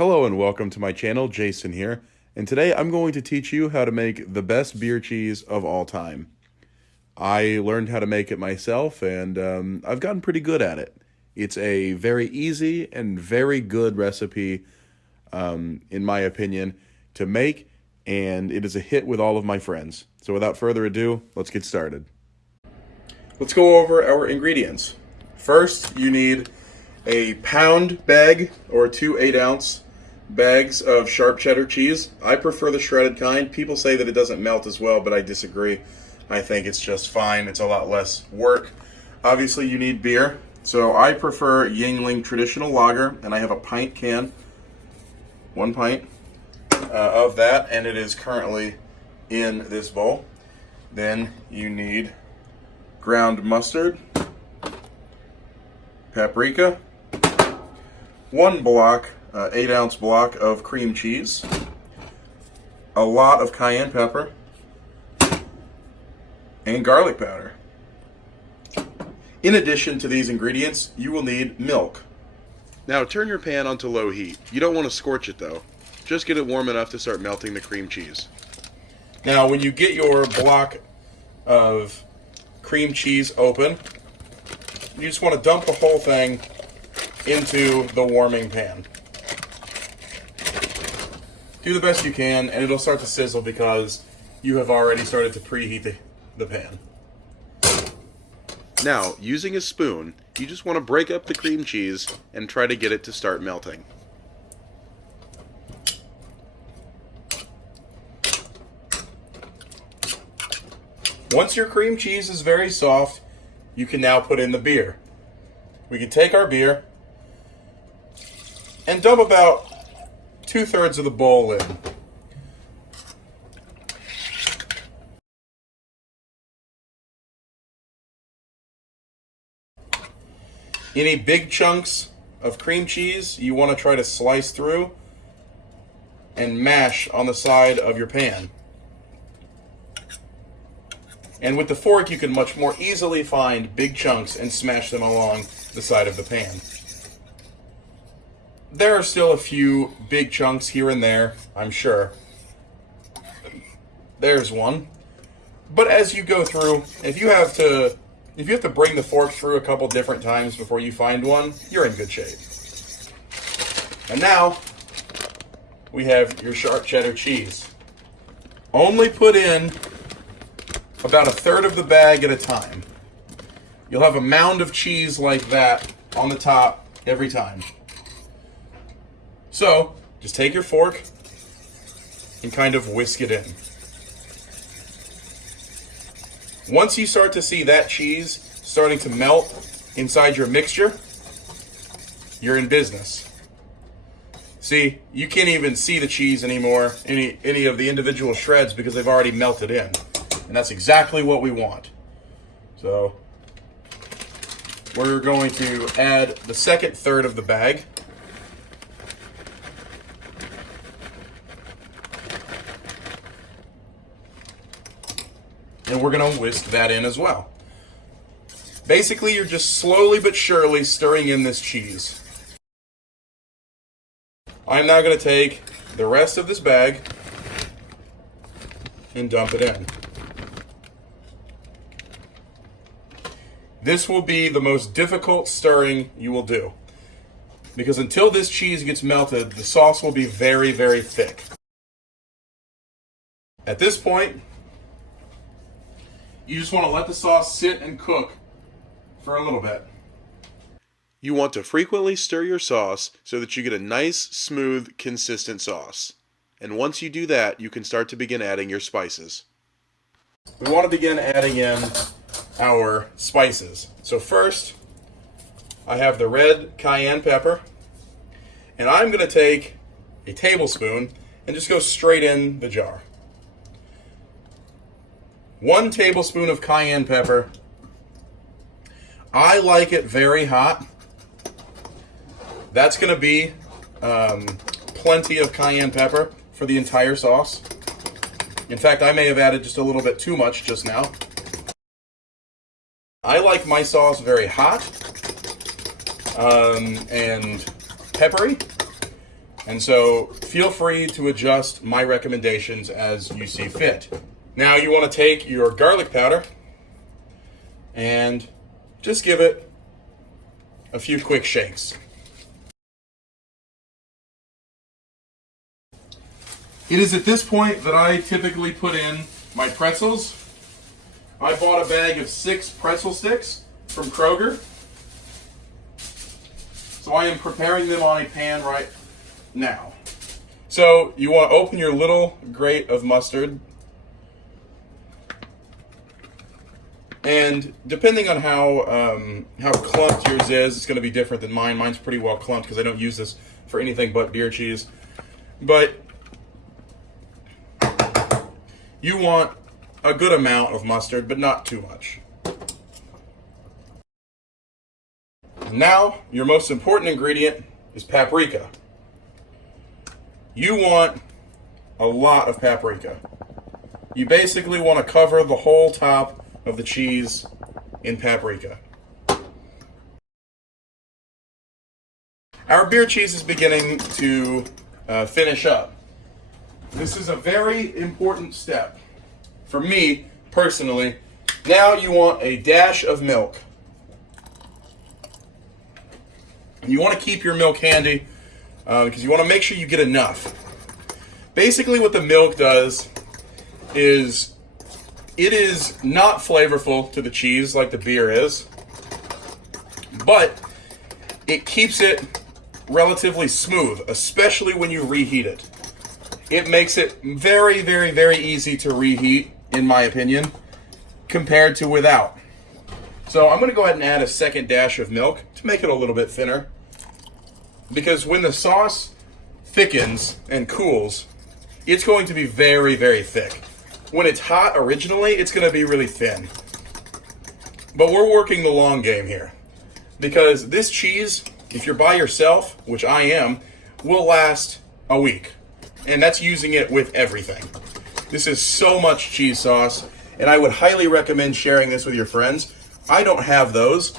Hello and welcome to my channel, Jason here, and today I'm going to teach you how to make the best beer cheese of all time. I learned how to make it myself and I've gotten pretty good at it. It's a very easy and very good recipe, in my opinion, to make, and it is a hit with all of my friends. So without further ado, let's get started. Let's go over our ingredients. First, you need a pound bag or 2 8-ounce bags of sharp cheddar cheese. I prefer the shredded kind. People say that it doesn't melt as well, but I disagree. I think it's just fine. It's a lot less work. Obviously, you need beer. So I prefer Yuengling traditional lager, and I have a pint can, 1 pint of that, and it is currently in this bowl. Then you need ground mustard, paprika, 1 block, 8-ounce block of cream cheese, a lot of cayenne pepper, and garlic powder. In addition to these ingredients, you will need milk. Now turn your pan onto low heat. You don't want to scorch it though. Just get it warm enough to start melting the cream cheese. Now when you get your block of cream cheese open, you just want to dump the whole thing into the warming pan. Do the best you can, and it'll start to sizzle because you have already started to preheat the pan. Now, using a spoon, you just want to break up the cream cheese and try to get it to start melting. Once your cream cheese is very soft, you can now put in the beer. We can take our beer and dump about 2/3 of the bowl in. Any big chunks of cream cheese you want to try to slice through and mash on the side of your pan. And with the fork you can much more easily find big chunks and smash them along the side of the pan. There are still a few big chunks here and there, I'm sure. There's one. But as you go through, if you have to bring the fork through a couple different times before you find one, you're in good shape. And now, we have your sharp cheddar cheese. Only put in about 1/3 of the bag at a time. You'll have a mound of cheese like that on the top every time. So, just take your fork and kind of whisk it in. Once you start to see that cheese starting to melt inside your mixture, you're in business. See, you can't even see the cheese anymore, any of the individual shreds, because they've already melted in. And that's exactly what we want. So, we're going to add the second third of the bag. And we're going to whisk that in as well. Basically, you're just slowly but surely stirring in this cheese. I'm now going to take the rest of this bag and dump it in. This will be the most difficult stirring you will do, because until this cheese gets melted, the sauce will be very, very thick. At this point, you just want to let the sauce sit and cook for a little bit. You want to frequently stir your sauce so that you get a nice, smooth, consistent sauce. And once you do that, you can start to begin adding your spices. We want to begin adding in our spices. So first, I have the red cayenne pepper, and I'm going to take a tablespoon and just go straight in the jar. 1 tablespoon of cayenne pepper. I like it very hot. That's going to be plenty of cayenne pepper for the entire sauce. In fact, I may have added just a little bit too much just now. I like my sauce very hot and peppery. And so feel free to adjust my recommendations as you see fit. Now you want to take your garlic powder and just give it a few quick shakes. It is at this point that I typically put in my pretzels. I bought a bag of 6 pretzel sticks from Kroger. So I am preparing them on a pan right now. So you want to open your little grate of mustard. And depending on how clumped yours is, it's going to be different than mine. Mine's pretty well clumped because I don't use this for anything but beer cheese. But you want a good amount of mustard, but not too much. Now, your most important ingredient is paprika. You want a lot of paprika. You basically want to cover the whole top of the cheese in paprika. Our beer cheese is beginning to finish up. This is a very important step. For me, personally, now you want a dash of milk. You want to keep your milk handy because you want to make sure you get enough. Basically what the milk does is it is not flavorful to the cheese like the beer is, but it keeps it relatively smooth, especially when you reheat it. It makes it very, very, very easy to reheat, in my opinion, compared to without. So I'm going to go ahead and add a second dash of milk to make it a little bit thinner. Because when the sauce thickens and cools, it's going to be very, very thick. When it's hot originally, it's going to be really thin. But we're working the long game here. Because this cheese, if you're by yourself, which I am, will last a week. And that's using it with everything. This is so much cheese sauce, and I would highly recommend sharing this with your friends. I don't have those,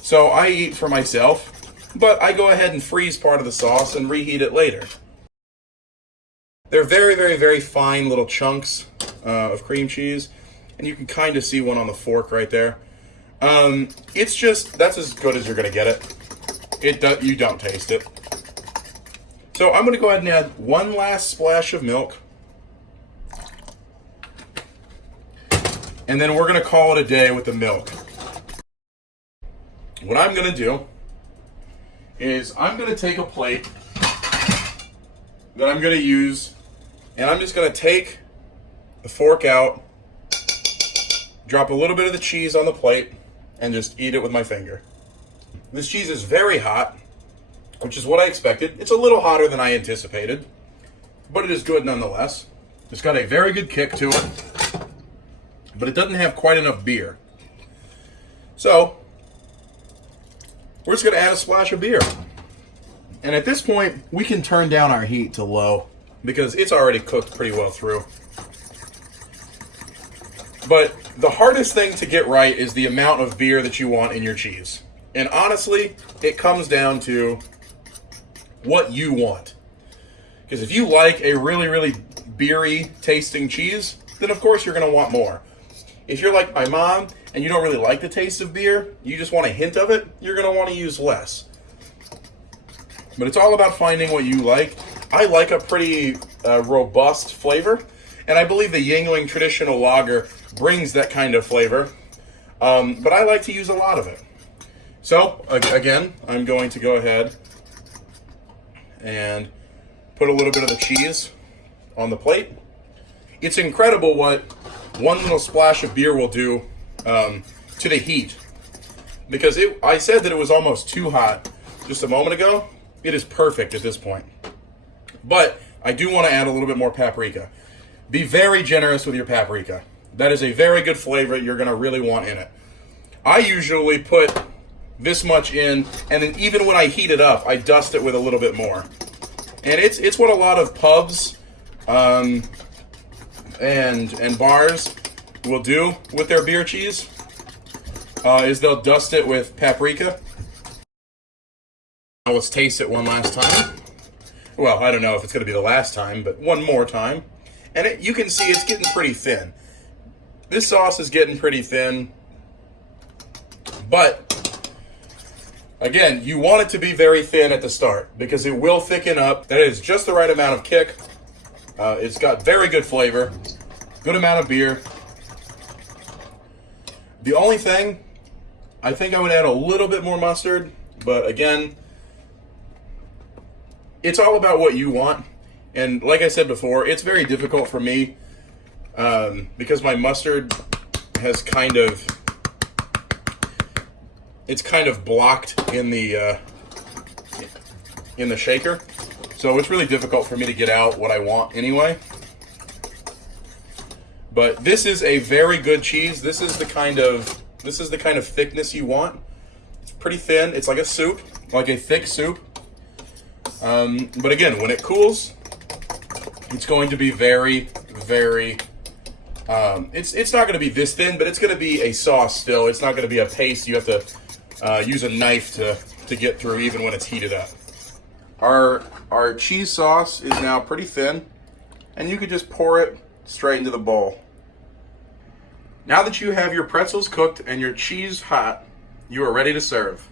so I eat for myself, but I go ahead and freeze part of the sauce and reheat it later. They're very, very, very fine little chunks of cream cheese, and you can kind of see one on the fork right there. It's just, that's as good as you're going to get it. You don't taste it. So I'm going to go ahead and add one last splash of milk. And then we're going to call it a day with the milk. What I'm going to do is I'm going to take a plate that I'm going to use, and I'm just going to take the fork out, drop a little bit of the cheese on the plate, and just eat it with my finger. This cheese is very hot, which is what I expected. It's a little hotter than I anticipated, but it is good nonetheless. It's got a very good kick to it, but it doesn't have quite enough beer. So we're just going to add a splash of beer. And at this point, we can turn down our heat to low because it's already cooked pretty well through. But the hardest thing to get right is the amount of beer that you want in your cheese. And honestly, it comes down to what you want. Because if you like a really, really beery tasting cheese, then of course you're going to want more. If you're like my mom and you don't really like the taste of beer, you just want a hint of it, you're going to want to use less. But it's all about finding what you like. I like a pretty robust flavor, and I believe the Yuengling traditional lager brings that kind of flavor. But I like to use a lot of it. So, again, I'm going to go ahead and put a little bit of the cheese on the plate. It's incredible what one little splash of beer will do to the heat. Because I said that it was almost too hot just a moment ago. It is perfect at this point. But I do want to add a little bit more paprika. Be very generous with your paprika. That is a very good flavor you're going to really want in it. I usually put this much in, and then even when I heat it up, I dust it with a little bit more. And it's what a lot of pubs and bars will do with their beer cheese, is they'll dust it with paprika. Now let's taste it one last time. Well, I don't know if it's going to be the last time, but one more time. And you can see it's getting pretty thin. This sauce is getting pretty thin. But, again, you want it to be very thin at the start because it will thicken up. That is just the right amount of kick. It's got very good flavor, good amount of beer. The only thing, I think I would add a little bit more mustard, but again, it's all about what you want. And like I said before, it's very difficult for me because my mustard has kind of blocked in the shaker. So it's really difficult for me to get out what I want anyway. But this is a very good cheese. This is the kind of thickness you want. It's pretty thin. It's like a soup, like a thick soup. But again, when it cools, it's going to be very, very. It's not going to be this thin, but it's going to be a sauce still. It's not going to be a paste. You have to use a knife to get through, even when it's heated up. Our cheese sauce is now pretty thin, and you could just pour it straight into the bowl. Now that you have your pretzels cooked and your cheese hot, you are ready to serve.